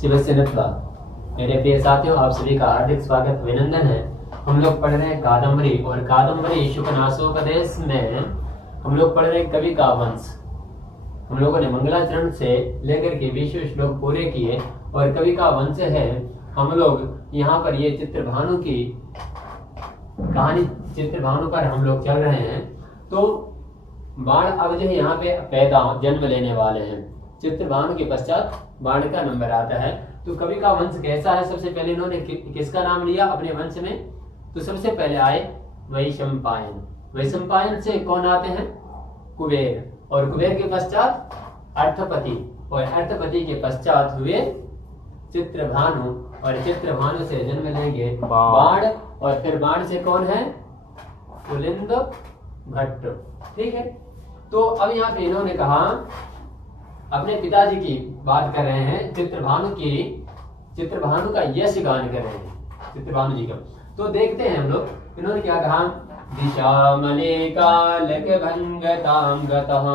शिवस्य नत्वा। मेरे प्रिय साथियों, आप सभी का हार्दिक स्वागत अभिनंदन है। हम लोग पढ़ रहे हैं कादम्बरी, और कादम्बरी शुकनासोपदेश में हम लोग पढ़ रहे हैं कवि का वंश। हम लोगों ने मंगलाचरण से लेकर के 20 श्लोक पूरे किए, और कवि का वंश है। हम लोग यहाँ पर ये चित्रभानु की कहानी, चित्रभानु पर हम लोग चल रहे हैं। तो बाण अब जो है यहाँ पे पैदा जन्म लेने वाले हैं। चित्रभानु के पश्चात बाण का नंबर आता है। तो कवि का वंश कैसा है? सबसे पहले इन्होंने किसका नाम लिया अपने वंश में? तो सबसे पहले आए वैशंपायन। वैशंपायन से कौन आते हैं? कुबेर। और कुबेर के पश्चात अर्थपति, और अर्थपति के पश्चात हुए चित्रभानु, और चित्रभानु से जन्म लेंगे बाण, और फिर बाण से कौन है? पुलिंद भट्ट। ठीक है। तो अब यहाँ पे इन्होंने कहा, अपने पिताजी की बात कर रहे हैं, चित्रभानु का यश गान कर रहे हैं, चित्रभानु जी का। तो देखते हैं हम लोग इन्होंने क्या कहा। दिशा मलिकालक भंगताम गतः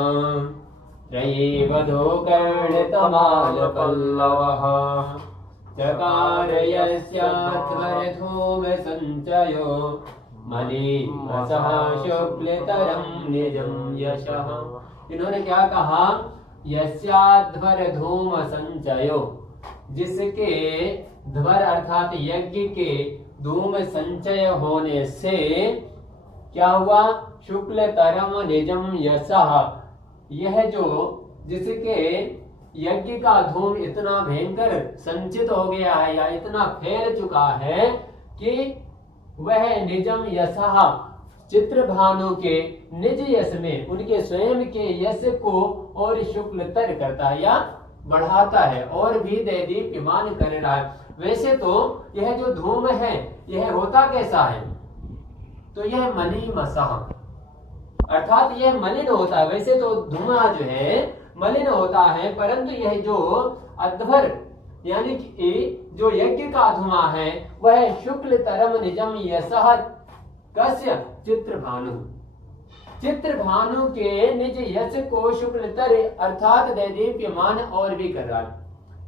त्रयी वधो कर्ण तमाल पल्लवः चकार यस्यात्वर धूम संचयो मलिमसः शुक्लतरं निजं यशः। इन्होंने क्या कहा? यस्याध्वर धूम संचयो, जिसके ध्वर अर्थात यज्ञ के धूम संचय होने से क्या हुआ? शुक्ल तरम निजम यशः। यह जो जिसके यज्ञ का धूम इतना भयंकर संचित हो गया है या इतना फैल चुका है कि वह निजम यशः, चित्रभानु के निज यश में, उनके स्वयं के यश को और शुक्लतर करता है या बढ़ाता है, और भी दैदीप्यमान कर रहा है। वैसे तो यह जो धूम है यह होता कैसा है? तो यह मलिमसः, अर्थात यह मलिन होता है। वैसे तो धुआं जो है मलिन होता है, परंतु यह जो अध्वर यानी कि जो यज्ञ का धुआं है वह शुक्ल तरम निजम यशः कस्य? चित्रभानु। चित्रभानु के निज यश को शुक्लतर अर्थात दैदीप्यमान और भी कर रहा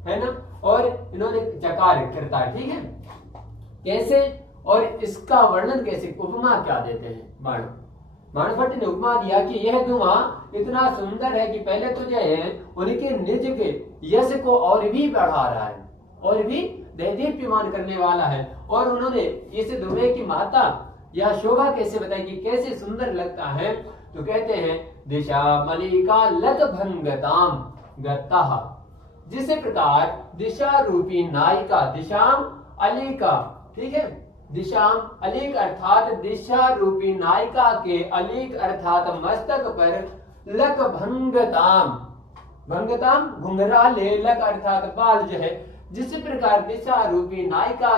है ना। और इन्होंने चकार करता है। ठीक है। कैसे और इसका वर्णन कैसे, उपमा क्या देते हैं? बाण भट्ट ने उपमा दिया कि यह धुआं इतना सुंदर है कि पहले तो जो है उनके निज के यश को और भी बढ़ा रहा है, और भी दैदीप्यमान करने वाला है। और उन्होंने इस धुएं की महत्ता या शोभा कैसे बताई कि कैसे सुंदर लगता है? तो कहते हैं दिशा मलिका लग भंगताम गतः, जिस प्रकार दिशा रूपी नायिका, दिशाम अलिका, ठीक है, दिशाम अलिक अर्थात दिशा रूपी नायिका के अलिक अर्थात मस्तक पर लक भंगताम, भंगताम घुंघराले, लक अर्थात बाल जो है, जिस प्रकार दिशा रूपी नायिका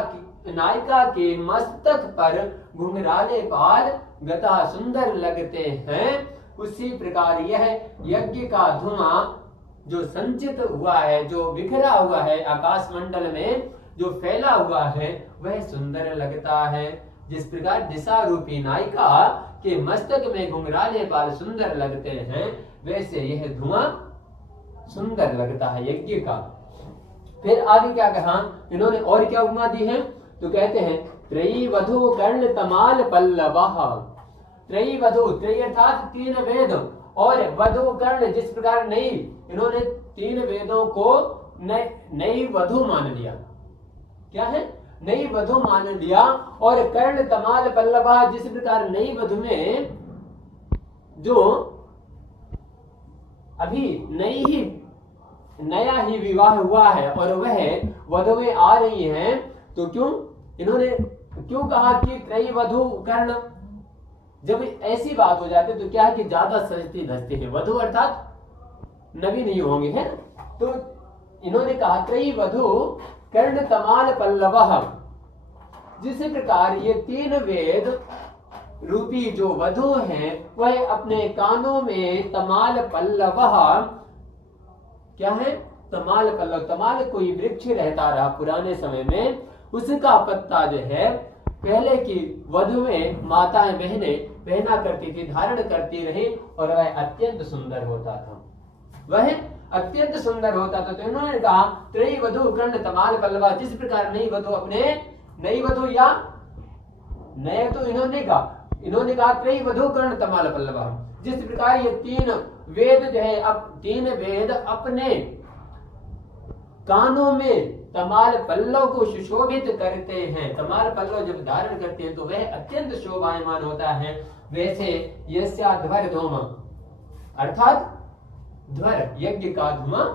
के मस्तक पर घुंघराले बाल गता सुंदर लगते हैं, उसी प्रकार यह यज्ञ का धुआं जो संचित हुआ है, जो बिखरा हुआ है आकाश मंडल में, जो फैला हुआ है, वह सुंदर लगता है। जिस प्रकार दिशा रूपी नायिका के मस्तक में घुंघराले बाल सुंदर लगते हैं, वैसे यह धुआं सुंदर लगता है यज्ञ का। फिर आगे क्या कहा इन्होंने, और क्या उपमा दी है? तो कहते हैं त्रयी वधु कर्ण तमाल पल्लवः। त्रयी वधु, त्रयी अर्थात 3 वेद, और वधु कर्ण, जिस प्रकार नई, इन्होंने 3 वेदों को नई वधु मान लिया। क्या है? नई वधु मान लिया। और कर्ण तमाल पल्लवः, जिस प्रकार नई वधु में जो अभी नया ही विवाह हुआ है और वह वधुएं आ रही हैं, तो क्यों इन्होंने क्यों कहा कि त्रयी वधु कर्ण? जब ऐसी बात हो जाती है तो क्या है कि ज्यादा सजती धजती है, वधु अर्थात नवी नहीं होंगे, है ना। तो इन्होंने कहा त्रयी वधु कर्ण तमाल पल्लवः, जिस प्रकार ये 3 वेद रूपी जो वधु हैं वह अपने कानों में तमाल पल्लवः, क्या है? तमाल पल्लव। तमाल कोई वृक्ष रहता रहा पुराने समय में, उसका पत्ता जो है पहले की वधुएं माताएं बहनें पहना करती थी, धारण करती रही, और वह अत्यंत सुंदर होता था। वह अत्यंत सुंदर होता था। तो इन्होंने कहा त्रयी वधु कर्ण तमाल पल्लवा, जिस प्रकार नई वधु अपने नई वधु या नए, तो इन्होंने कहा त्रयी वधु कर्ण तमाल पल्लवा, जिस प्रकार ये तीन वेद जो है, अब तीन वेद अपने कानों में तमाल पल्लव को सुशोभित करते हैं, तमाल पल्लव जब धारण करते हैं तो वह अत्यंत शोभायमान होता है। वैसे यस्या ध्वर धूम, अर्थात ध्वर यज्ञ का धुआं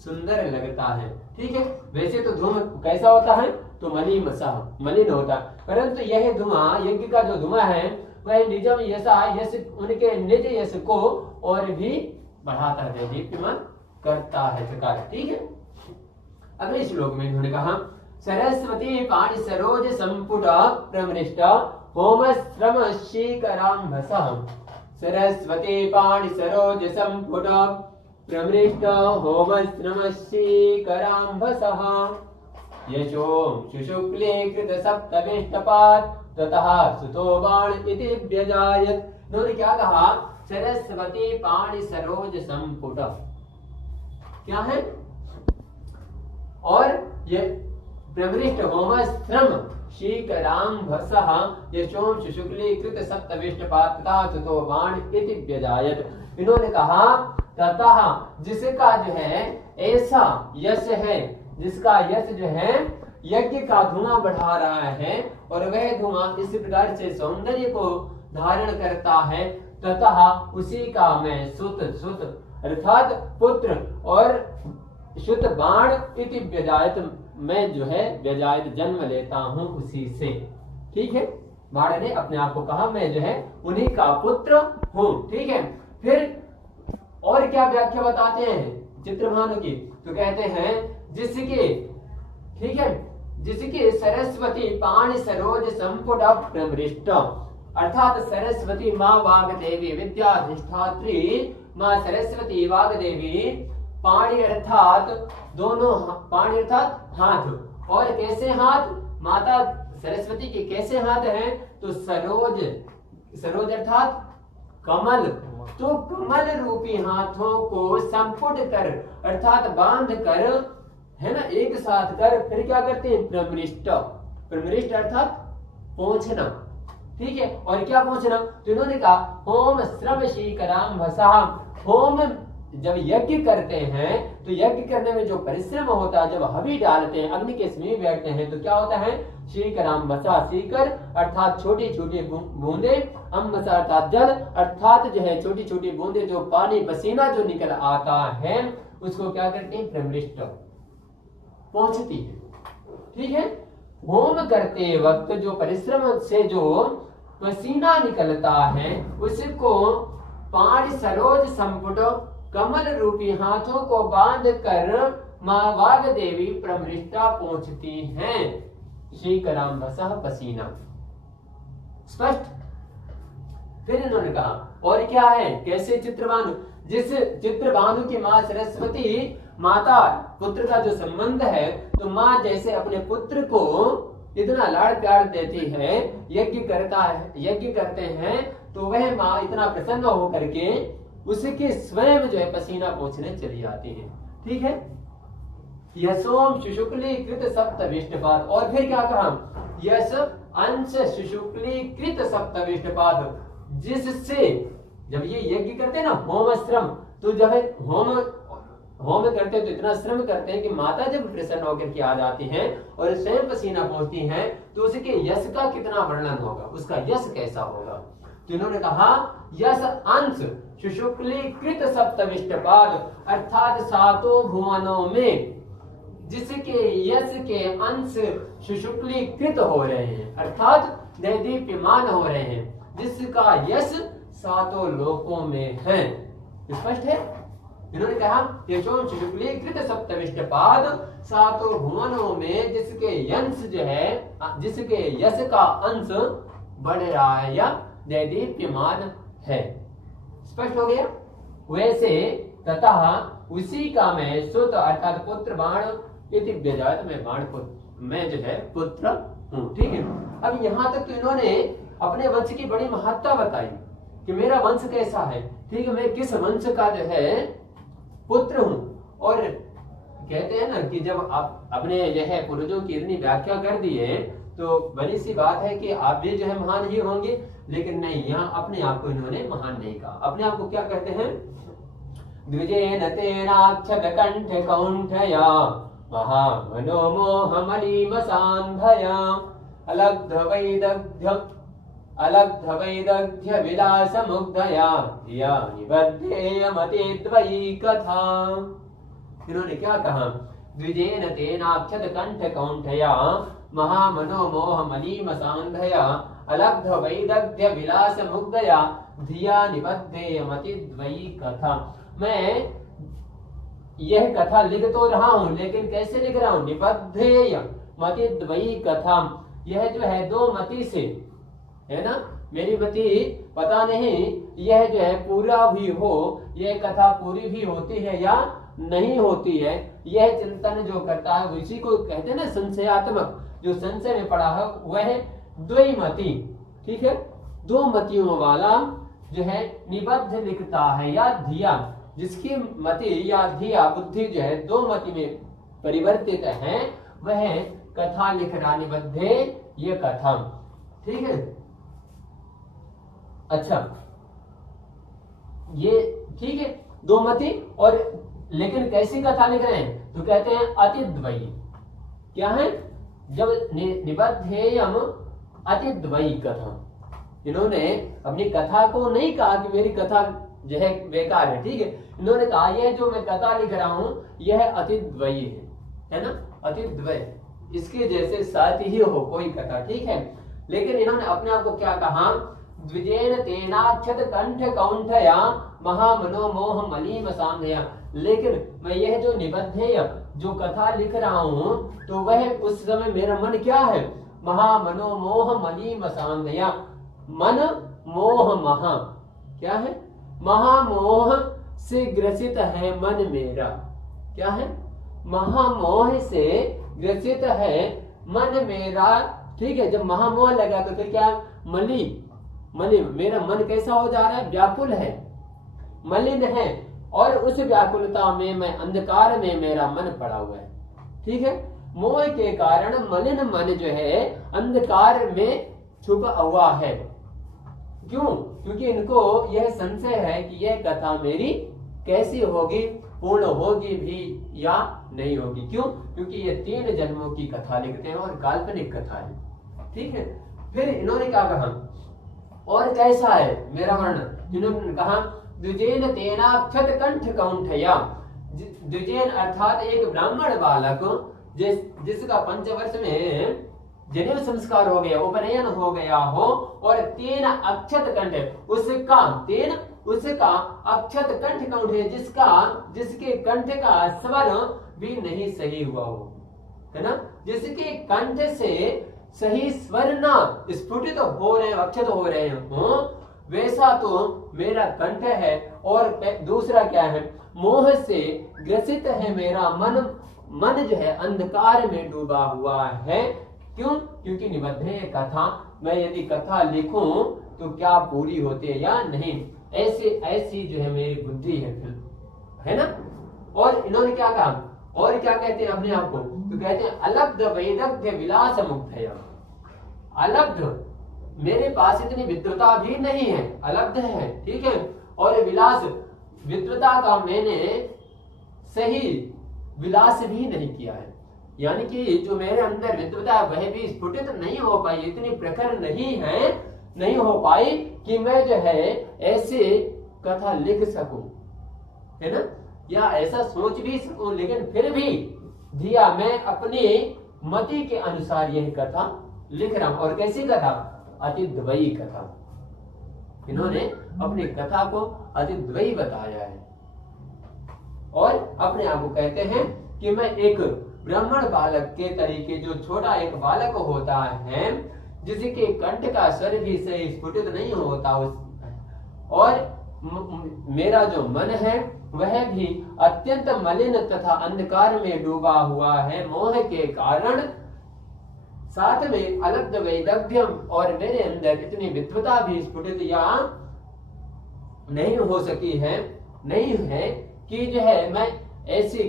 सुंदर लगता है। ठीक है, वैसे तो धूम कैसा होता है, तो मलिन होता, परंतु यह धुआं, यज्ञ का जो धुआं है वह निजम यश उनके निज यश को और भी बढ़ाता है, दीप्यमान करता है प्रकार। ठीक है, अगले श्लोक में इन्होंने कहा सरस्वती पाणि सरोज संपुट प्रमृष्ट होम श्रम शीकराम्भस, सरस्वती पाणि सरोज संपुट प्रमृष्ट होम श्रम शीकराम्भस, यशो शुशुक्लीकृत सप्तविष्टपात् ततः सुतो बाण इति व्यजायत। इन्होंने क्या कहा, सरस्वती पाणि सरोज संपुट क्या है, और ये प्रवृष्ट होम श्रम शीकराम्भसः यशोम शुशुक्लीकृत सप्तविष्टपात् ततः सुतो बाण इति व्यजायत। इन्होंने कहा ततः, जिसका जो है ऐसा यश है, जिसका यश जो है यज्ञ का धुआं बढ़ा रहा है और वह धुआं इस प्रकार से सौंदर्य को धारण करता है, ततः उसी का मैं सुत अर्थात पुत्र और शुत बाण इति व्यजायत, मैं जो है व्यजायत जन्म लेता हूं उसी से। ठीक है, बाण ने अपने आप को कहा मैं जो है उन्हीं का पुत्र हूं। ठीक है, फिर और क्या व्याख्या बताते हैं चित्रभानु की, तो कहते हैं जिसके, ठीक है, जिसके सरस्वती पाणि सरोज संपुट प्रमृष्ट, अर्थात सरस्वती माँ वाग्देवी विद्याधिष्ठात्री माँ सरस्वती वाग्देवी, पाणि अर्थात दोनों, पाणि अर्थात हाथ, और कैसे हाथ, माता सरस्वती के कैसे हाथ हैं, तो सरोज अर्थात कमल, तो कमल रूपी हाथों को संपुट कर अर्थात बांध कर, है ना, एक साथ कर फिर क्या करते हैं, प्रमृष्ट अर्थात पहुंचना। ठीक है, और क्या पहुंचना, तो इन्होंने कहा होम श्रम शीकराम्भसा, होम जब यज्ञ करते हैं तो यज्ञ करने में जो परिश्रम होता है, जब हवि डालते हैं, अग्नि के समीप बैठते हैं, तो क्या होता है, शीकराम्भसा, शीकर अर्थात छोटी छोटी बूंदे, अम्बसा अर्थात जल, अर्थात जो है छोटी छोटी बूंदे, जो पानी पसीना जो निकल आता है उसको क्या करते हैं, प्रमृष्ट पहुंचती है। ठीक है, होम करते वक्त जो परिश्रम से जो पसीना निकलता है उसको पाणि सरोज संपुट, कमल रूपी हाथों को बांध कर माँ वाग देवी प्रमृष्टा पहुंचती हैं, शीकराम्भसः पसीना। स्पष्ट। फिर इन्होंने कहा और क्या है, कैसे चित्रभानु, जिस चित्रभानु की माँ सरस्वती माता पुत्र का जो संबंध है, तो माँ जैसे अपने पुत्र को इतना लाड़ प्यार देती है, यज्ञ करते हैं, तो वह माँ इतना प्रसन्न होकर के उसके स्वयं जो है पसीना पोंछने चली आती है। ठीक है, यशोम शुशुक्लीकृत सप्तविष्टपाद, और फिर क्या कहा, यश अंश शुशुक्लीकृत सप्तविष्टपाद, जिससे जब ये यज्ञ करते हैं ना, होम श्रम, तो जब होम करते हैं तो इतना श्रम करते हैं कि माता जब प्रसन्न होकर के आ जाती हैं और स्वयं पसीना पहुंचती हैं, तो उसके यश का कितना वर्णन होगा, उसका यश कैसा होगा। तो इन्होंने कहा यश अंश शुशुक्लीकृत सप्तविष्टपाद, अर्थात सातों भुवनों में जिसके यश के अंश शुशुक्लीकृत हो रहे हैं, अर्थात दैदीप्यमान हो रहे हैं, जिसका यश सातों लोकों में है। स्पष्ट है। इन्होंने कहा यशों शुशुक्लीकृत सप्तविष्टपाद, सातों भुवनों में जिसके यंश जो है, जिसके यश का अंश बढ़ रहा है या दैदीप्यमान है। स्पष्ट हो गया। वैसे तथा उसी का मैं सुत अर्थात पुत्र बाण इति व्यजायत, मैं बाण पुत्र, मैं जो है पुत्र हूँ। ठीक है, अब यहाँ तक तो इन्होंने अपने वंश की बड़ी महत्ता बताई कि मेरा वंश कैसा है। ठीक है, मैं किस वंश का जो है पुत्र हूँ। और कहते हैं ना कि जब आप अपने जो है पूर्वजों की इतनी व्याख्या कर दी है तो बड़ी सी बात है कि आप भी जो है महान ही होंगे, लेकिन नहीं, यहाँ अपने आप को इन्होंने महान नहीं कहा। अपने आप को क्या कहते हैं? द्विजेन तेनाक्षत कंठ कौंठया महामनो मोहमलीमसान्धया अलब्ध वैदग्ध्य विलास मुग्धया धिया निबद्धेयमतिद्वयी कथा। इन्होंने क्या कहा? द्विजेन तेनाक्षत कंठ कौंठया महामनो मोहमलीमसान्धया अलब्ध वैदग्ध्य विलास मुग्धया धिया निबद्धेयमतिद्वयी कथा। मैं यह कथा लिख तो रहा हूं, लेकिन कैसे लिख रहा हूं? निबद्धेय मतिद्वयी कथा। यह जो है दो मति से है ना, मेरी मति पता नहीं यह जो है पूरा भी हो, यह कथा पूरी भी होती है या नहीं होती है, यह चिंतन जो करता है उसी को कहते हैं ना संशयात्मक। जो संशय में पड़ा है वह द्वैमति, ठीक है, दो मतियों वाला जो है निबद्ध लिखता है या धिया, जिसकी मति या धिया बुद्धि जो है दो मति में परिवर्तित है, वह कथा लिख रहा निबद्धे ये कथा, ठीक है। अच्छा, ये ठीक है दो मति, और लेकिन कैसी कथा लिख रहे हैं? तो कहते हैं अतिद्वयी। क्या है? जब निबद्धेयम अतिद्वयी कथा, इन्होंने अपनी कथा को नहीं कहा कि मेरी कथा जो है बेकार है, ठीक है, इन्होंने कहा यह जो मैं कथा लिख रहा हूं यह अतिद्वयी है ना, अतिद्वय, इसके जैसे साथ ही हो कोई कथा, ठीक है। लेकिन इन्होंने अपने आप को क्या कहा? द्विजेन तेनाक्षत कंठ कौंठया महामनो मोह मलीम सामया। लेकिन मैं यह जो निबद्धेय जो कथा लिख रहा हूं तो वह उस समय मेरा मन क्या है? महामनो मोह मलीम सामया। मन मोह महा क्या है? महामोह से ग्रसित है मन मेरा। क्या है? महामोह से ग्रसित है मन मेरा, ठीक है। जब महामोह लगा तो फिर क्या? मलिन, मेरा मन कैसा हो जा रहा है? व्याकुल है, मलिन है, और उस व्याकुलता में मैं अंधकार में मेरा मन पड़ा हुआ है, ठीक है। मोह के कारण मलिन मन जो है अंधकार में छुपा हुआ है। क्यों? क्योंकि इनको यह संशय है कि यह कथा मेरी कैसी होगी, पूर्ण होगी भी या नहीं होगी। क्यों? क्योंकि ये 3 जन्मों की कथा लिखते हैं और काल्पनिक कथा है, ठीक है। फिर इन्होंने क्या कहा? और कैसा है मेरा वर्णन? जिन्होंने कहा द्विजेन तेनाक्षत कंठ कौंठया। द्विजेन अर्थात एक ब्राह्मण बालक जिसका 5 वर्ष में जनेऊ संस्कार हो गया, उपनयन हो गया हो, और 3 अक्षत कंठ उसका अक्षत कंठ कौंठ है, जिसके कंठ का स्वर भी नहीं सही हुआ हो, है ना। जिसके कंठ से सही स्वर ना स्फुटित हो रहे, अक्षत हो रहे हो, वैसा तो मेरा कंठ है। और दूसरा क्या है? मोह से ग्रसित है मेरा मन जो है अंधकार में डूबा हुआ है। क्यों? क्योंकि निबद्धेय कथा, मैं यदि कथा लिखूं तो क्या पूरी होती है या नहीं, ऐसी जो है मेरी बुद्धि है ना। और इन्होंने क्या कहा? और क्या कहते हैं अपने आप को? तो कहते हैं अलब्ध वैदग्ध्य विलास मुग्धया। अलब्ध, मेरे पास इतनी विद्वता भी नहीं है, अलब्ध है, ठीक है। और विलास, विद्वता का मैंने सही विलास भी नहीं किया है, यानी कि जो मेरे अंदर विद्वता है वह भी स्फुटित नहीं हो पाई, इतनी प्रखर नहीं हो पाई कि मैं जो है ऐसे कथा लिख सकूं, है ना, या ऐसा सोच भी सकूं। लेकिन फिर भी धिया, मैं अपनी मति के अनुसार यह कथा लिख रहा हूं। और कैसी कथा? अतिद्वयी कथा। इन्होंने अपनी कथा को अतिद्वयी बताया है और अपने आप को कहते हैं कि मैं एक ब्राह्मण बालक के तरीके, जो छोटा एक बालक होता है जिसके कंठ का स्वर भी सही स्फुटित नहीं होता, और मेरा जो मन है वह भी अत्यंत मलिन तथा अंधकार में डूबा हुआ है मोह के कारण। साथ में अलब्ध वैदग्ध्यम, और मेरे अंदर इतनी विद्वता भी स्फुटित या नहीं हो सकी है, नहीं है कि जो है मैं ऐसी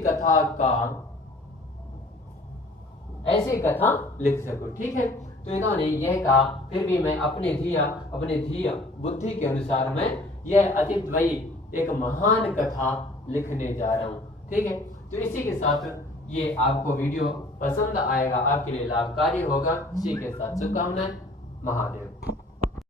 कथा लिख सकूं। ठीक है, तो इन्होंने यह कहा, फिर भी मैं अपने धिया बुद्धि के अनुसार मैं यह अतिद्वयी एक महान कथा लिखने जा रहा हूँ। ठीक है, तो इसी के साथ ये आपको वीडियो पसंद आएगा, आपके लिए लाभकारी होगा। इसी के साथ शुभकामनाएं। महादेव।